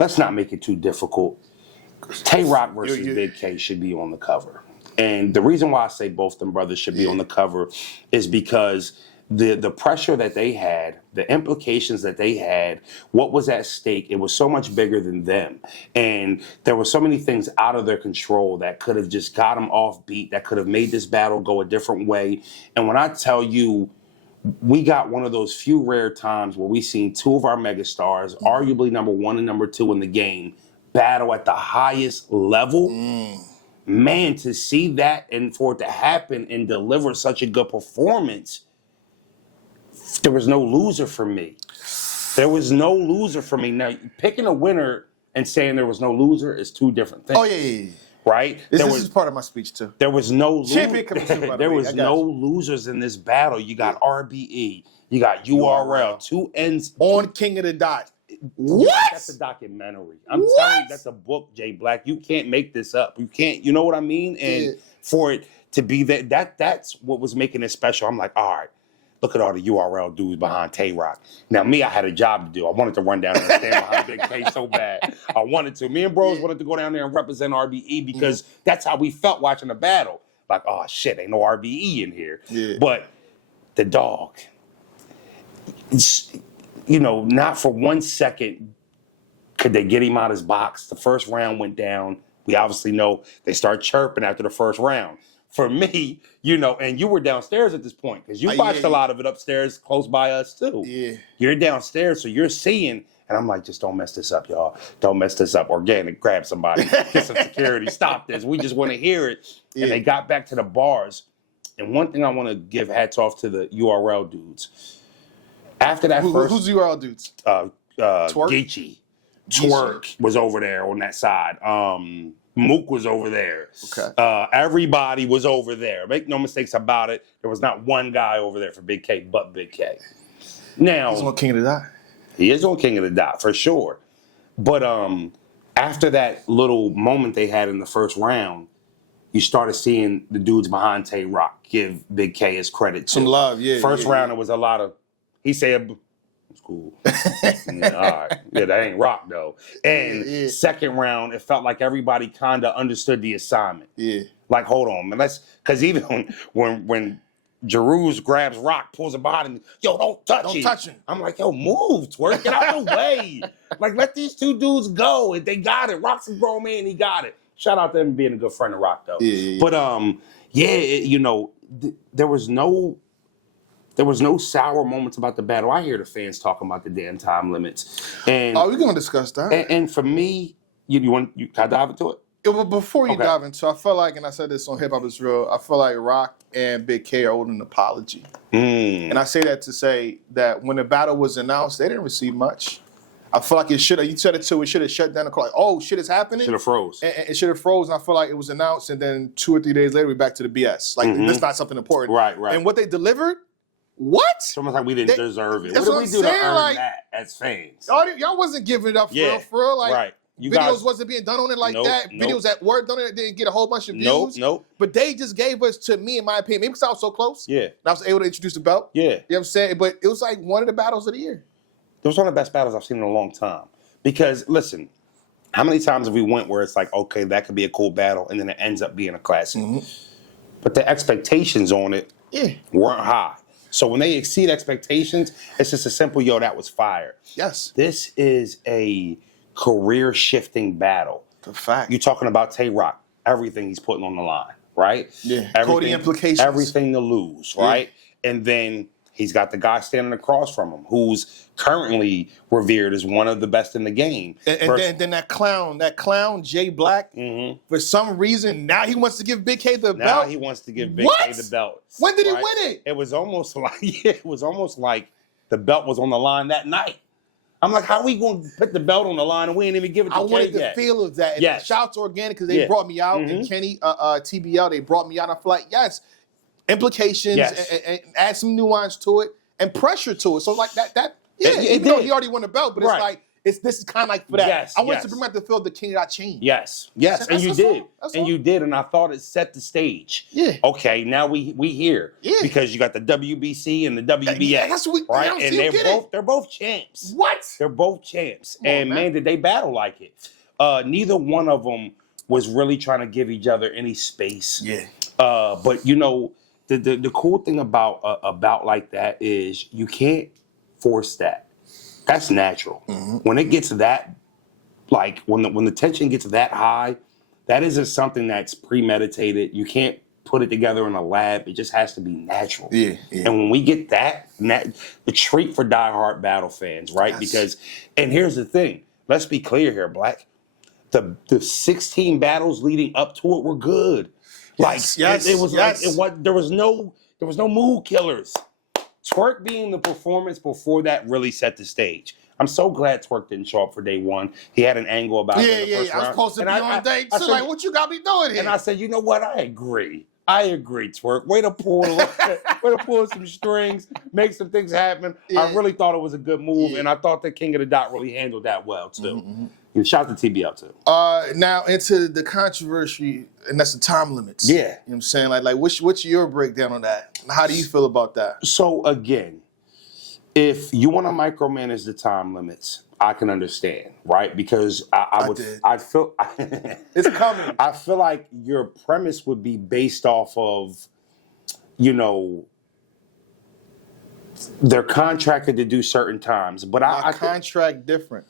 let's not make it too difficult. Tay Roc versus Big K should be on the cover. And the reason why I say both them brothers should be on the cover is because the pressure that they had, the implications that they had, what was at stake, it was so much bigger than them. And there were so many things out of their control that could have just got them off beat, that could have made this battle go a different way. And when I tell you, we got one of those few rare times where we seen two of our megastars, arguably number 1 and number 2 in the game, battle at the highest level. Man, to see that and for it to happen and deliver such a good performance, there was no loser for me. There was no loser for me. Now, picking a winner and saying there was no loser is two different things. Oh, yeah. Right? This is part of my speech, too. There was no there was no losers in this battle. You got RBE. You got URL. Two ends. On King of the Dot. What? That's a documentary. I'm telling you, that's a book, Jay Black. You can't make this up. You can't, you know what I mean? And for it to be that's what was making it special. I'm like, all right, look at all the URL dudes behind Tay Roc. Now, me, I had a job to do. I wanted to run down there and stand behind Big K so bad. I wanted to. Me and bros wanted to go down there and represent RBE because that's how we felt watching the battle. Like, oh, shit, ain't no RBE in here. Yeah. But the dog, not for 1 second could they get him out of his box. The first round went down. We obviously know they start chirping after the first round. For me, and you were downstairs at this point because you watched a lot of it upstairs close by us too. Yeah. You're downstairs, so you're seeing, and I'm like, just don't mess this up, y'all. Don't mess this up. Organic, grab somebody, get some security, stop this. We just want to hear it. Yeah. And they got back to the bars. And one thing I want to give hats off to the URL dudes. After that who's the URL dudes? Geechee. Twerk was over there on that side. Mook was over there. Okay. Everybody was over there. Make no mistakes about it. There was not one guy over there for Big K but Big K. Now he's on King of the Dot. He is on King of the Dot for sure. But after that little moment they had in the first round, you started seeing the dudes behind Tay Roc give Big K his credit. Some love, yeah. First round, it was a lot of. He said. Cool. All right. Yeah, that ain't Rock though. And second round, it felt like everybody kind of understood the assignment. Yeah. Like, hold on, man. Because even when Jeruz grabs Rock, pulls him behind him, yo, don't touch him. I'm like, yo, move, Twerk, get out the way. Like, let these two dudes go. If they got it, Rock's a grown man, he got it. Shout out to him being a good friend of Rock though. Yeah. But there was no sour moments about the battle. I hear the fans talking about the damn time limits. And we're going to discuss that. And for me, can I dive into it? Before you dive into it, I feel like, and I said this on Hip Hop Is Real, I feel like Rock and Big K are owed an apology. And I say that to say that when the battle was announced, they didn't receive much. I feel like it should have, you said it too, it should have shut down the clock. Like, oh, shit is happening? Should have froze. And it should have froze, and I feel like it was announced, and then 2 or 3 days later, we're back to the BS. Like, that's not something important. Right. And what they delivered, what? It's almost like we didn't deserve it. What did we do to earn that as fans? Y'all wasn't giving it up for real. Like, right. Videos wasn't being done on it like that. Videos at work done it didn't get a whole bunch of views. Nope. But they just gave us, to me, in my opinion, maybe because I was so close. Yeah. And I was able to introduce the belt. Yeah. You know what I'm saying? But it was like one of the battles of the year. It was one of the best battles I've seen in a long time. Because, listen, how many times have we went where it's like, okay, that could be a cool battle, and then it ends up being a classic. But the expectations on it weren't high. So when they exceed expectations, it's just a simple, yo, that was fire. Yes. This is a career-shifting battle. The fact. You're talking about Tay Roc, everything he's putting on the line, right? Yeah. Cody implications. Everything to lose, right? And then he's got the guy standing across from him who's currently revered as one of the best in the game. And then that clown, Jay Black, for some reason, now he wants to give Big K the belt. Now he wants to give Big K the belt. When did he win it? It was almost like the belt was on the line that night. I'm like, how are we going to put the belt on the line and we ain't even give it to K yet? I wanted the feel of that. And shout out to Organic because they brought me out. And Kenny, TBL, they brought me out. I feel like, implications and add some nuance to it and pressure to it. So like that even though he already won the belt, but it's like This is kind of like for that. Yes, I want yes. to bring back the feel the King got changed. Yes, and you That's did, all. That's and all. you did, and I thought it set the stage. Yeah. Okay, now we here. Yeah. Because you got the WBC and the WBA. Yeah, that's what we right, I and they're both champs. What? They're both champs, Come on, and man, did they battle like it. Neither one of them was really trying to give each other any space. Yeah. But you know, the cool thing about a bout like that is you can't force that. That's natural. Mm-hmm. When it gets that, like when the tension gets that high, that isn't something that's premeditated. You can't put it together in a lab. It just has to be natural. Yeah, yeah. And when we get that, the treat for diehard battle fans, right? Yes. Because, and here's the thing. Let's be clear here, Black. The 16 battles leading up to it were good. Yes, It was there was no mood killers. Twerk being the performance before that really set the stage. I'm so glad Twerk didn't show up for day one. He had an angle about it in the first round. I was supposed to be on day two. Like, what you got me doing here? And I said, you know what? I agree, Twerk. Way to pull some strings, make some things happen. Yeah. I really thought it was a good move, Yeah. and I thought the King of the Dot really handled that well too. Mm-hmm. And shout out to TBL too. Now into the controversy, and that's the time limits. Yeah. You know what I'm saying? Like what's your breakdown on that? How do you feel about that? So again, if you want to micromanage the time limits, I can understand, right? Because I feel it's coming. I feel like your premise would be based off of, you know, they're contracted to do certain times, but I contract different.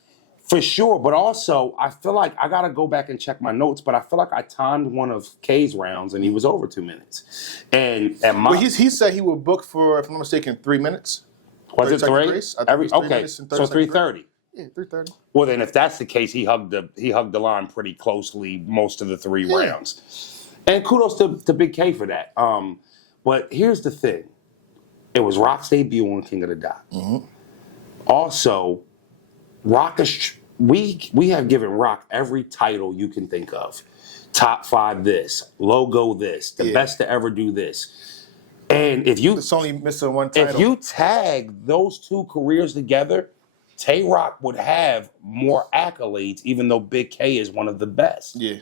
For sure, but also I feel like I gotta go back and check my notes. But I feel like I timed one of K's rounds and he was over 2 minutes. And at my, he said he would book for, if I'm not mistaken, 3 minutes. Was it 3? Okay, so 3:30. Yeah, 3:30. Well, then if that's the case, he hugged the line pretty closely most of the 3 rounds. And kudos to Big K for that. But here's the thing: it was Roc's debut on King of the Dot. Mm-hmm. Also, Roc is. We have given Roc every title you can think of. Top 5 this, logo this, the best to ever do this. And if you it's only missing one title. If you tag those 2 careers together, Tay Roc would have more accolades, even though Big K is one of the best. Yeah.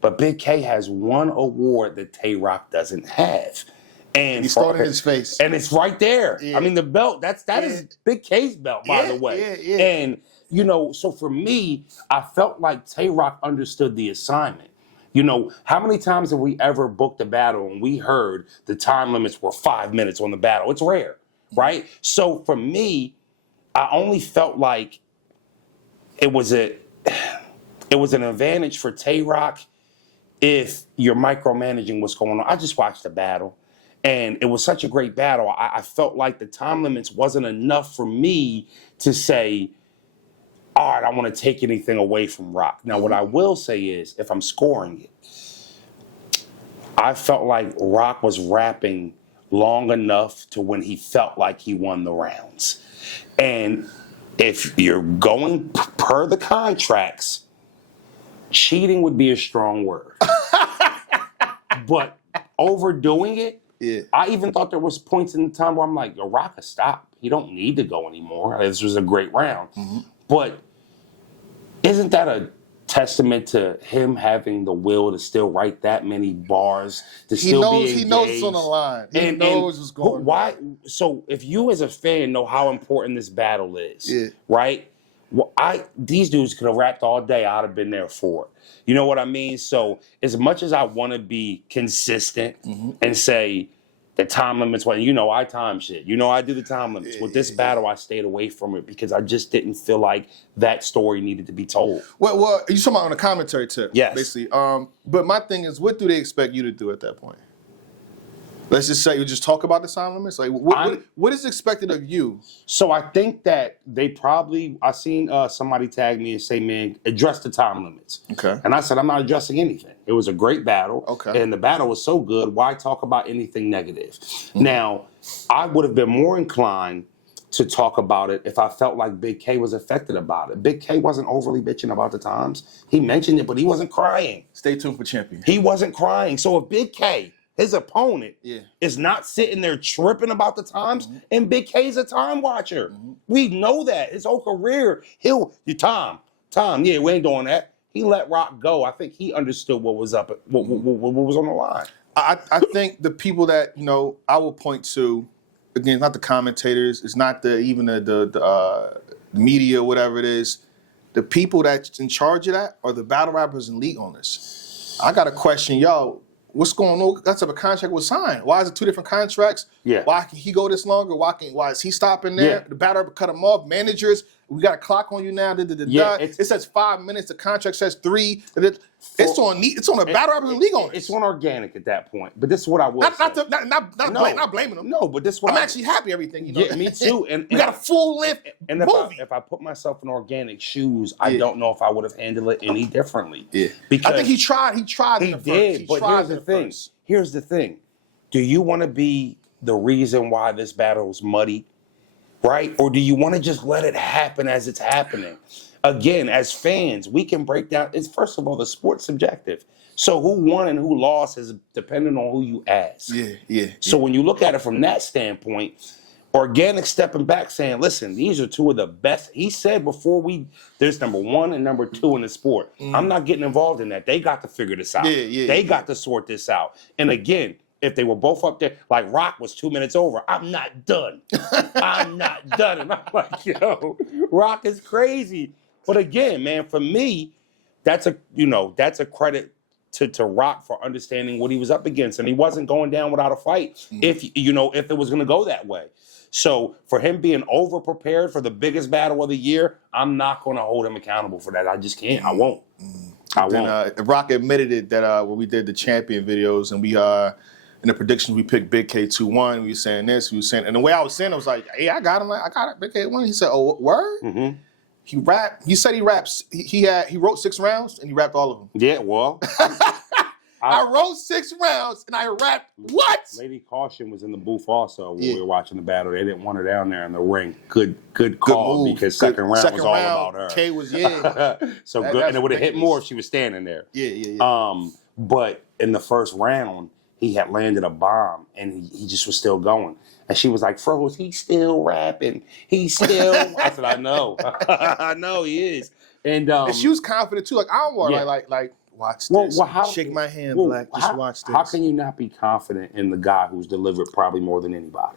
But Big K has one award that Tay Roc doesn't have. And he's throwing in his face. And it's right there. Yeah. I mean, the belt, that is Big K's belt, by the way. Yeah. And you know, so for me, I felt like Tay Roc understood the assignment. You know, how many times have we ever booked a battle and we heard the time limits were 5 minutes on the battle? It's rare, right? So for me, I only felt like it was an advantage for Tay Roc if you're micromanaging what's going on. I just watched the battle, and it was such a great battle. I felt like the time limits wasn't enough for me to say, all right, I want to take anything away from Roc. Now, what I will say is, if I'm scoring it, I felt like Roc was rapping long enough to when he felt like he won the rounds. And if you're going per the contracts, cheating would be a strong word. But overdoing it, I even thought there was points in the time where I'm like, yo, Roc, stop. He don't need to go anymore. This was a great round. Mm-hmm. But isn't that a testament to him having the will to still write that many bars, to still be engaged? He knows it's on the line. He knows what's going on. Why? So if you as a fan know how important this battle is, right? Well, these dudes could have rapped all day. I'd have been there for it. You know what I mean? So as much as I want to be consistent and say the time limits, well, you know, I time shit. You know, I do the time limits. With this battle, I stayed away from it because I just didn't feel like that story needed to be told. Well, you talking about on a commentary tip, basically. But my thing is, what do they expect you to do at that point? Let's just say you just talk about the time limits. Like, what is expected of you? So I think that they probably, I seen somebody tag me and say, man, address the time limits. Okay. And I said, I'm not addressing anything. It was a great battle. Okay. And the battle was so good, why talk about anything negative? Now, I would have been more inclined to talk about it if I felt like Big K was affected about it. Big K wasn't overly bitching about the times. He mentioned it, but he wasn't crying. Stay tuned for Champion. He wasn't crying. So if Big K his opponent, is not sitting there tripping about the times, and Big K's a time watcher. We know that. His whole career, Tom, yeah, we ain't doing that. He let Rock go. I think he understood what was up, what was on the line. I think the people that, I will point to, again, not the commentators, it's not even the media, whatever it is. The people that's in charge of that are the battle rappers and league owners. I got a question, y'all. What's going on? That type of contract was signed. Why is it 2 different contracts? Yeah. Why can he go this longer? Why is he stopping there? Yeah. The battle rapper cut him off. Managers, we got a clock on you now. It says 5 minutes. The contract says 3. It's on the battle rappers and league owners. It's on organic at that point. But this is what I will say. Not blaming them. No, but this is what I'm actually happy everything. Yeah, me too. And we got a full length movie. If I put myself in organic shoes, I don't know if I would have handled it any differently. Yeah. Because I think he tried. He did. But here's the thing. Do you want to be the reason why this battle is muddy? Right? Or do you want to just let it happen as it's happening? Again, as fans, we can break down. First of all, the sport's subjective. So who won and who lost is depending on who you ask. Yeah. So when you look at it from that standpoint, organic stepping back saying, listen, these are 2 of the best. He said there's number 1 and number 2 in the sport. I'm not getting involved in that. They got to figure this out. They got to sort this out. And again, if they were both up there, like Rock was 2 minutes over, I'm not done. I'm not done. And I'm like, yo, Rock is crazy. But again, man, for me, that's a credit to Rock for understanding what he was up against. And he wasn't going down without a fight if it was going to go that way. So for him being over prepared for the biggest battle of the year, I'm not going to hold him accountable for that. I just can't. I won't. Rock admitted it that when we did the champion videos and we in the predictions we picked Big K 2-1. We were saying this. We were saying, and the way I was saying, I was like, "Hey, I got him. I got it. Big K won." He said, "Oh, word." Mm-hmm. He rapped. He said he raps. He wrote 6 rounds and he rapped all of them. Yeah, well, I wrote 6 rounds and I rapped what? Lady Caution was in the booth also when we were watching the battle. They didn't want her down there in the ring. Good call because second round was all about her. K was so good, and it would have hit more if she was standing there. Yeah. But in the first round, he had landed a bomb and he just was still going. And she was like, Froze, he's still rapping. He's still. I said, I know. I know he is. And she was confident too. Like, I don't worry. Like, watch this. Shake my hand, Black. Just watch this. How can you not be confident in the guy who's delivered probably more than anybody?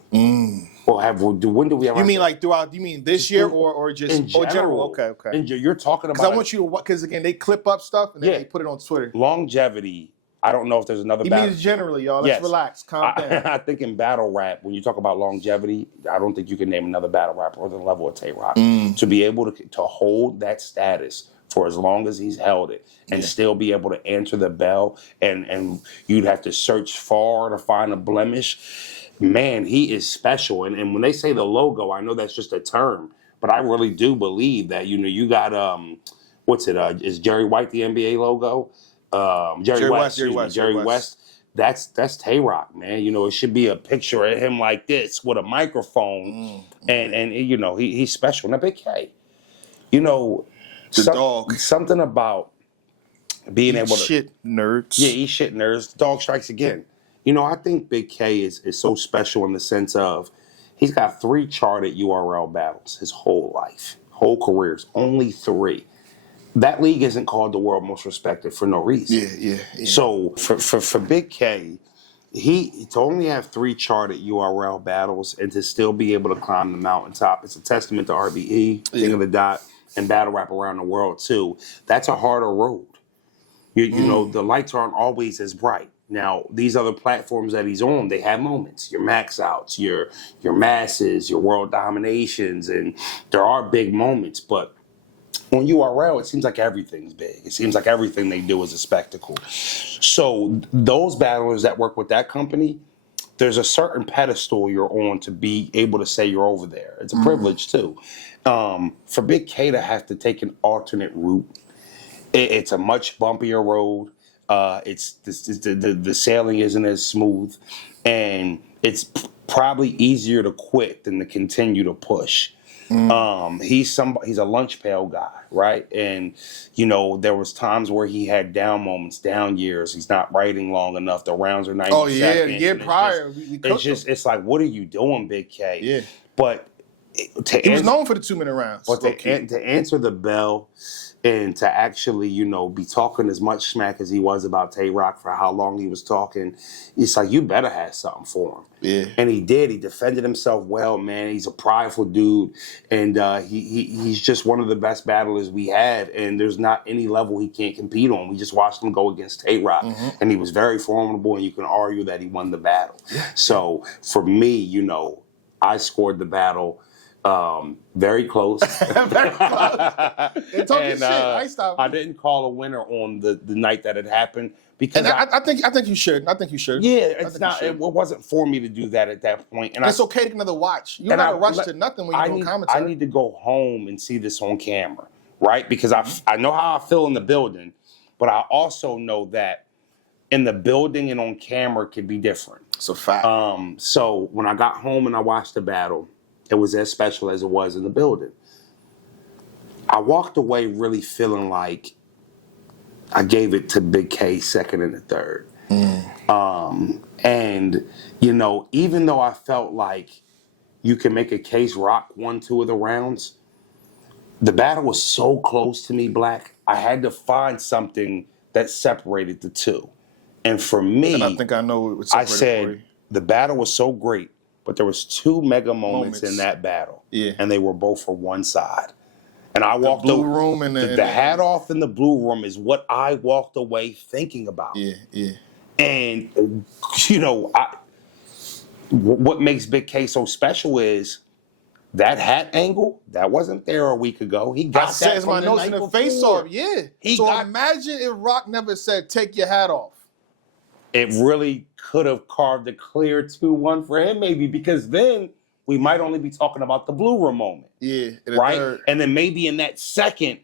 Or when do we ever? You mean like throughout? You mean this year or just in general? Okay. And you're talking about. Because I want you to, because again, they clip up stuff and then they put it on Twitter. Longevity. I don't know if there's another battle. He means generally, y'all. Let's relax. Calm down. I think in battle rap, when you talk about longevity, I don't think you can name another battle rapper on the level of Tay Roc. To be able to hold that status for as long as he's held it and still be able to answer the bell and you'd have to search far to find a blemish. Man, he is special. And when they say the logo, I know that's just a term, but I really do believe that, you got, is Jerry White the NBA logo? Jerry West. That's Tay Roc, man. It should be a picture of him like this with a microphone, and he's special. Now, Big K, dog. Something about being able to shit nerds. Yeah, eat shit nerds. The dog strikes again. I think Big K is so special in the sense of he's got 3 charted URL battles his whole life, whole careers, only 3. That league isn't called the world most respected for no reason. Yeah. So for Big K, to only have 3 charted URL battles and to still be able to climb the mountaintop, it's a testament to RBE, King of the Dot, and battle rap around the world too. That's a harder road. The lights aren't always as bright. Now, these other platforms that he's on, they have moments. Your max outs, your masses, your world dominations, and there are big moments, but on URL, it seems like everything's big. It seems like everything they do is a spectacle. So those battlers that work with that company, there's a certain pedestal you're on to be able to say you're over there. It's a privilege, too. For Big K to have to take an alternate route, it's a much bumpier road. The sailing isn't as smooth. And it's probably easier to quit than to continue to push. He's a lunch pail guy, right? And there was times where he had down moments, down years. He's not writing long enough. The rounds are 90 Oh yeah, seconds. the year prior, we cooked him. It's like, what are you doing, Big K? Yeah. But he was known for the 2-minute rounds. But to answer the bell and to actually, be talking as much smack as he was about Tay Roc for how long he was talking, it's like, you better have something for him. Yeah. And he did. He defended himself well, man. He's a prideful dude. And he's just one of the best battlers we have. And there's not any level he can't compete on. We just watched him go against Tay Roc. And he was very formidable, and you can argue that he won the battle. So for me, I scored the battle. Very close. Very close. They talking shit. I stopped. I didn't call a winner on the night that it happened because I think you should. I think you should. Yeah, it's not. It wasn't for me to do that at that point. And it's okay to get another watch. You gotta rush to nothing when you're doing commentary. I need to go home and see this on camera, right? Because I know how I feel in the building, but I also know that in the building and on camera could be different. It's a fact. So when I got home and I watched the battle, it was as special as it was in the building. I walked away really feeling like I gave it to Big K second and the third. And, even though I felt like you can make a case Roc won 2 of the rounds, the battle was so close to me, Black. I had to find something that separated the two. And for me, and I think I know what I said the battle was so great, but there was 2 mega moments in that battle. Yeah. And they were both for one side. And I walked the blue room and the hat off in the blue room is what I walked away thinking about. Yeah. And what makes Big K so special is that hat angle that wasn't there a week ago. He got that from my the nose night in the before. face off. Yeah. Imagine if Roc never said, "Take your hat off." It really could have carved a clear 2-1 for him, maybe, because then we might only be talking about the blue room moment. Yeah. Right? Third. And then maybe in that second,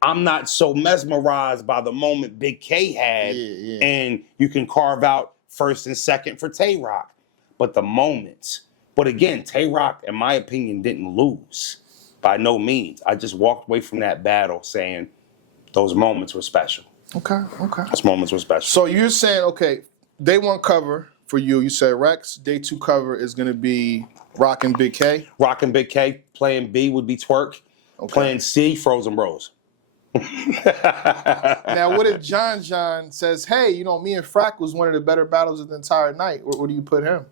I'm not so mesmerized by the moment Big K had, and you can carve out first and second for Tay Roc. But the moments. But again, Tay Roc, in my opinion, didn't lose. By no means. I just walked away from that battle saying those moments were special. Okay. Those moments were special. So you're saying, okay, day 1 cover for you. You said Rex. Day 2 cover is going to be Roc and Big K. Roc and Big K. Playing B would be Twerk. Okay. Playing C, Frozenberg. Now, what if John says, hey, me and Frack was one of the better battles of the entire night? Where do you put him?